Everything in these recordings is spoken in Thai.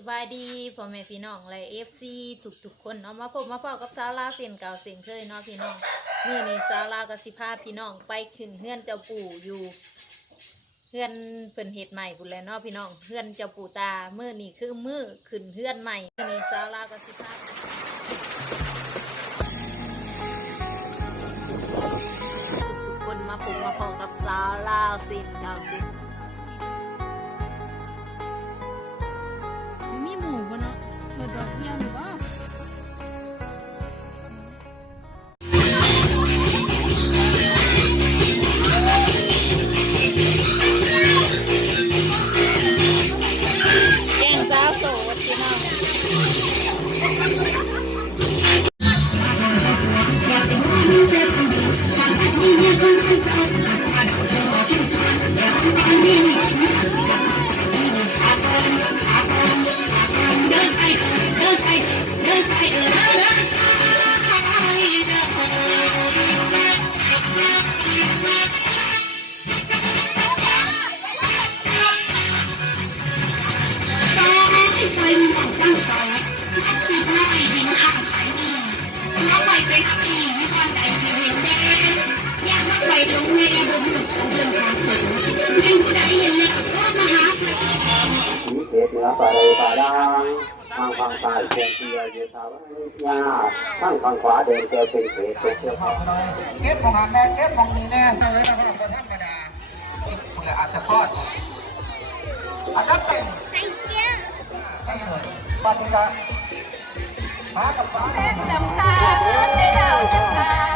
สบายดีพ่อแม่พี่น้องและเอฟซีทุกๆคนเนาะมาพบมาพอกับสาวลาวเสียนเก่าเสียนเคยเนาะพี่น้องมื้อนี้สาวลาวกับสิพาพี่น้องไปขึ้นเฮือนเจ้าปู่อยู่เฮือนเพิ่นเฮ็ดใหม่พุ่นแหล้วเนาะพี่น้องเฮือนเจ้าปู่ตามื้อนี้คือมื้อขึ้นเฮือนใหม่มื้อนี้สาวลาวกับสิพา ทุกๆคนมาพบมาพอกับสาวลาวเสียนเก่าเสียน ทางซ้ายเชียงเทียเยสาวญาทางทางขวาเดินเจอเป็นเขตเป็นเสือเก็บของหันแน่เก็บของนี้แน่เจ้าเลยนะครับคนธรรมดาเพื่ออาสปอร์ตอาจจะเต็มใส่เกียร์ใช่เลยปัจจุบันมากับฟ้าจำค่ะได้ดาวจำคัญ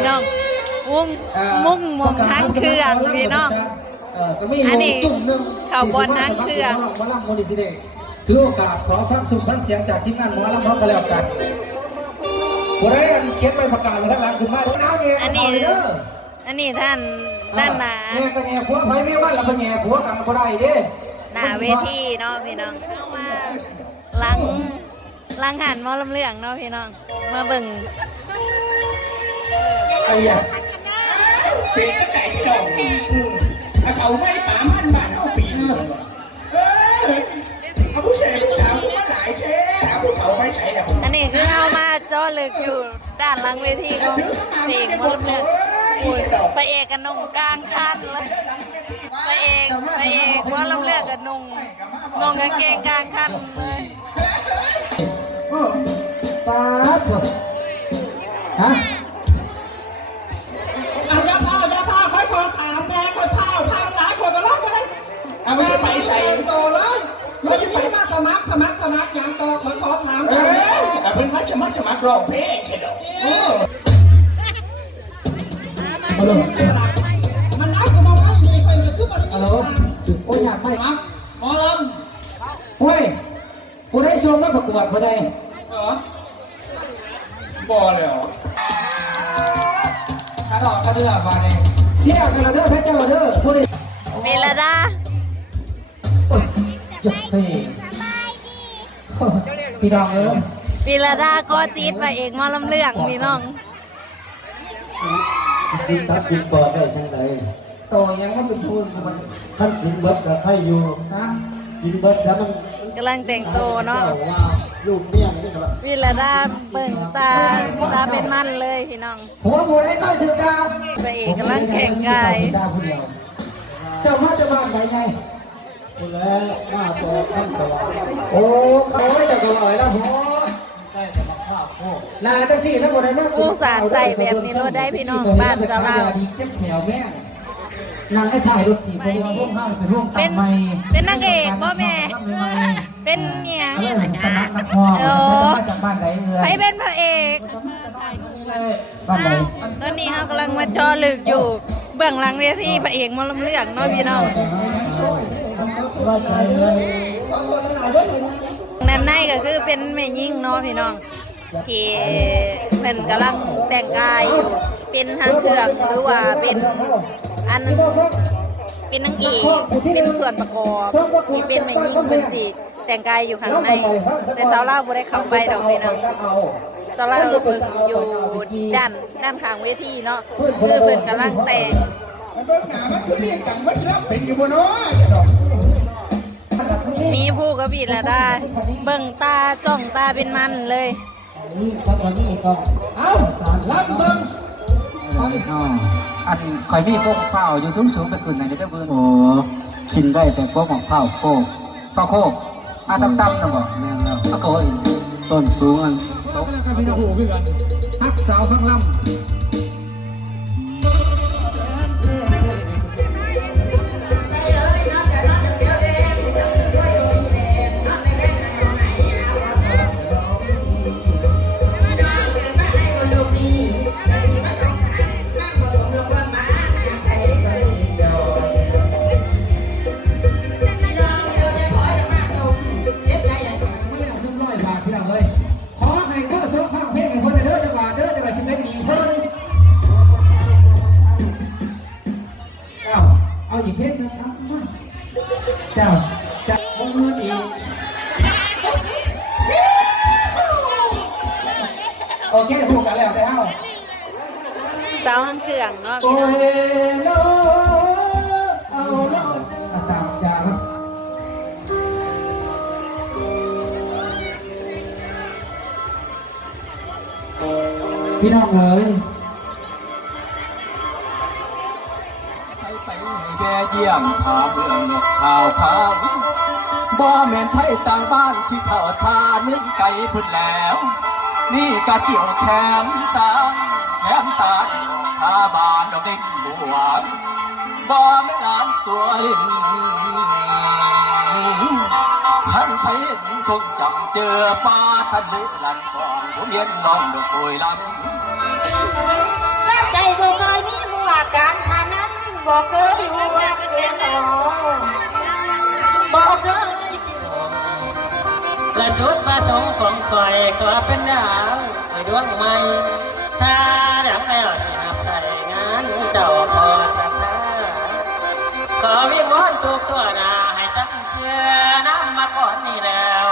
พี่น้องมุงมุงมองทางเครื่องพี่น้องเออก็มีอันนี้จุ่มหนึงข่าวบอลทางเครื่องหมอลำโมดิสิเดถือโอกาสขอฟังสุขฟังเสียงจากทีมงานหมอลำพร้อมกันแล้วกันผู้ใดอันเขียนใบประกาศไว้ข้างหลังขึ้นมาเดี๋ยวเอาเนี่ยอันนี้เาเลยเด้ออันนี้ท่านด้านหนาแง่ก็แง่ผัวไผไม่ว่าเราไปแง่ผัวกันก็ได้เด้หน้าเวทีเนาะพี่น้องเข้ามาหลังหลังหันหมอลำเลืองเนาะพี่น้อง มาเบิ่งไอ้ยะปีก็ไก่ดอกถ้าเขาไม่ป่ามันบ้านเอาปีเออเอาผู้ชายผู้สาวก็หลายเท่เอาผู้เขาไม่ใส่แล้วอันนี้คือเข้ามาจอลึกอยู่ด้านหลังเวทีของเพลงหมอลำเลืองโอ้ยพระเอกกับนุ่งกลางคันเลยพระเอกพระเอกหมอลำเลืองกับนุ่งนุ่งกางเกงกลางคันเลยป้าดเถอะฮะ เอาเป็นว่าสมัครสมัครร้องเพลงใช่ไหมฮัลโหลมันรักกับมันรักมีคนจะขึ้นมาฮัลโหลโอ้ยอยากไปหมอลโอ้ยกูได้ส่งมาประกวดพอดีำเหรอบ่เลยเหรอกระดอกกระเดือกมาเลยเสียกันแล้วเด้อท่าเจ้าเด้อผู้ใดเมลดาโอ้ยจบเพลงพี่น้องเอ้ย ปีลดาก็ติดพระเอกหมอลำเลืองพี่น้องกินทับกินบอดได้ทั้งใดโตยังว่าเป็นพูดกับมันท่านกินเบิดกับใครอยู่ฮะกินเบิดซะมันกำลังแต่งตัวเนาะว่าลูกเนี่ยนี่ก็วิลดาเบิ่งตาตาเป็นมันเลยพี่น้องหัวผู้ใดก็ถือดาวพระเอกกำลังแข่งกายดาวผู้เดียวเจ้ามาจะบ้านไหนไงคนแล้วมาบอกท่านสวรรค์โอ้เขาจะกระลอยแล้วโหได้แต่มาข้าวโคก ลาจังสี่แล้วบ่ได้มาผู้สารใส่แบบนี้รถได้พี่น้องบ้านสาวเราดีเจ็บแถวแม่งนั่งให้ถ่ายรถถีบเพราะว่าพวกข้าไปร่วมเป็ตันบใหม่เป็นนางเอกบ่แม่ เป็นเนี่ยเออสนักนครโอ้จะมาจากบ้านไหนเอ่ใครยเป็นพระเอกบ้านไหนตอนนี้เขากำลังมาจอลึกอยู่ เบื้องหลังเวทีพระเอกหมอลำเลืองเนาะพี่น้อง ว่านั่นในก็คือเป็นแม่ยิ่งเนาะพี่น้อง ที่เป็นกำลังแต่งกายอยู่เป็นทางเครื่องหรือว่าเป็นอันเป็นนางเอกเป็นส่วนประกอบที่เป็นไม่ยิ่งเป็นสีแต่งกายอยู่ข้างใน แต่สาวลาบ่ได้เข้าไปดอกพี่น้องสาวลาวเพิ่นอยู่ด้านด้านข้างเวทีเนาะคือเพิ่นกำลังแต่งมันเบิ่งหนามันคือเรียกกันมันรับเป็นอยู่บ่เนาะดอก มีผู้กบีละได้เบิ่งตาจ้องตาเป็นมันเลยนี่ตอนนี้ก็เอ้ารับเบิ่งอันคอยมีพวกเฝ้าอยู่สูงสูงๆไปขึ้นไหนได้เบิ่งโอ้กินได้แต่พวกของข้าวโคกข้าวโคกอาตั้มตั้มนะบอกแม่นแล้วเอาโกยต้นสูงอันตกแล้วก็พี่น้องหูคือกันฮักสาวฟังลำาวทางเครื่องเนาะโอ้พี่น้องยโนเอาโลดอาตามจาครับพี่น้องเอ๋ยไปไปให้แกเยี่ยมถามเรื่องนกข่าวขาวบ่แม่นไทยต่างบ้านที่เท่าทานึกไกลพุ่นแล้ว นี่กะเกี่ยวแคมสางแคมสาร พาบานดอกเด็กบัวบ่แม่นหลานตัวลินท่านไปเห็นคงจำเจอป้าท่านมือหลันก่อนผมเย็นน้องดอกโอยลำใจบ่เคยมีหัวการพนันบ่เคยหัวเดียวบ่เคยคิดและจุดประสงค์ของข่อยก็เป็นดาวไอ้ดวงใหม่ถ้าดังแล้ว จ้าพอสัทธาขอวิงวอนทุกตัวนาให้ตั้งเชื่อน้ำมาก่อนนี่แล้ว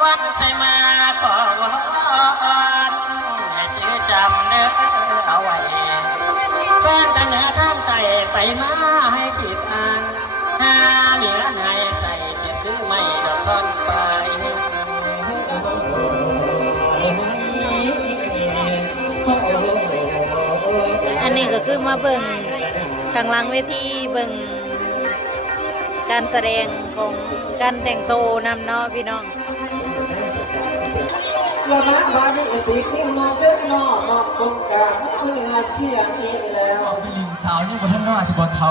วันใส่มาขอวอนให้ชื่อจำเนื้อเอาไว้แฟนตั้งเหนือข้างไตไปมาให้ติดอัน คือมาเบิ่งข้างหลังเวทีเบิ่งการแสดงของการแต่งโตวนำเนาะพี่น้องละมาบาดีสิที่มองเดินนอกนอกกงกาเนื้อเสียงนี้แล้วพี่ลิงสาวยังบนท่านน้าที่บนเขา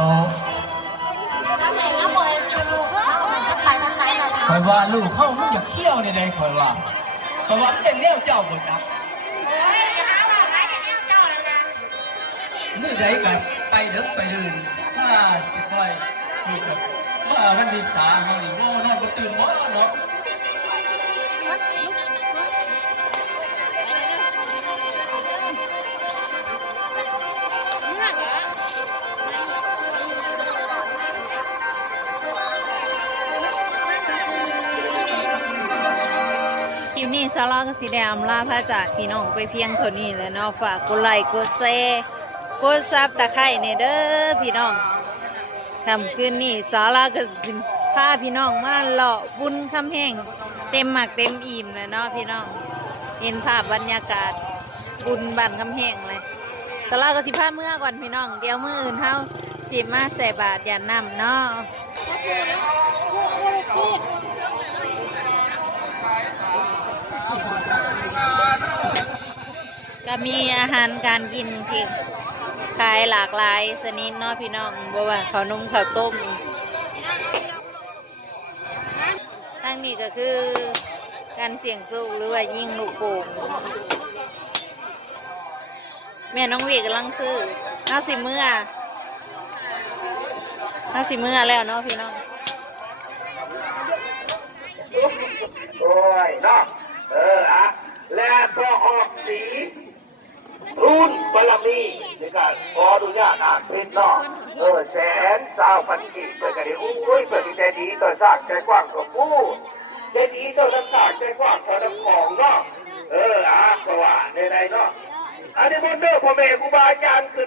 คอยว่าลูกเข้ามันอยากเขี้ยวในใดคอยว่าคอยว่าเต้นเลี้ยวเจ้าบนนะ มือใดกันไปเด็กไปเดื่นถ้าสิคอยคือกับว่าวันที่สามเขานี่โง่นอนบ่ตื่นว่าเนาะคลิปนี้ซาร่าก็สีแดงลาพระจากพี่น้องไปเพียงเท่านี้แล้วเนาะฝากกดไลค์กดแชร์ ดซับตะไคร่ในเด้อพี่น้องคำคืนนี้ซาราก็สิพาพี่น้องมาเลาะบุญคำแห้งเต็มหมักเต็มอิ่มเลยเนาะพี่น้องเห็นภาพบรรยากาศบุญบันคำแห้งเลยซาราก็สิพาเมื่อก่อนพี่น้อง เดี๋ยวมื่ออื่นเฮาสิมาใส่บาตรอย่านำเนาะก็มีอาหารการกินที่ ขายหลากหลายชนิดเนาะพี่น้องบ่ว่าข้าวนมข้าวต้มทางนี้ก็คือการเสี่ยงสูกหรือว่ายิงลูกโป่งแม่น้องเวีกำลังซื้อเอาสิเมื่อเอาสิเมื่อแล้วเนาะพี่น้องโอ้ยเนาะเอออะและก็ออกสี รุ่นบารมีในการขออนุญาตอ่านเป็นนอกเออแสนสาวพันกิเปิดกันดีอุ้ยเปิดดีใจดีต่อสร้างใจกว้างกับผู้ใจดีเจ้าน้ำสร้างใจกว้างต่อน้ำของนอกเอออาสว่าในในนอกอันนี้บนเดอร์พ่อแม่ครูบาอาจารย์คือ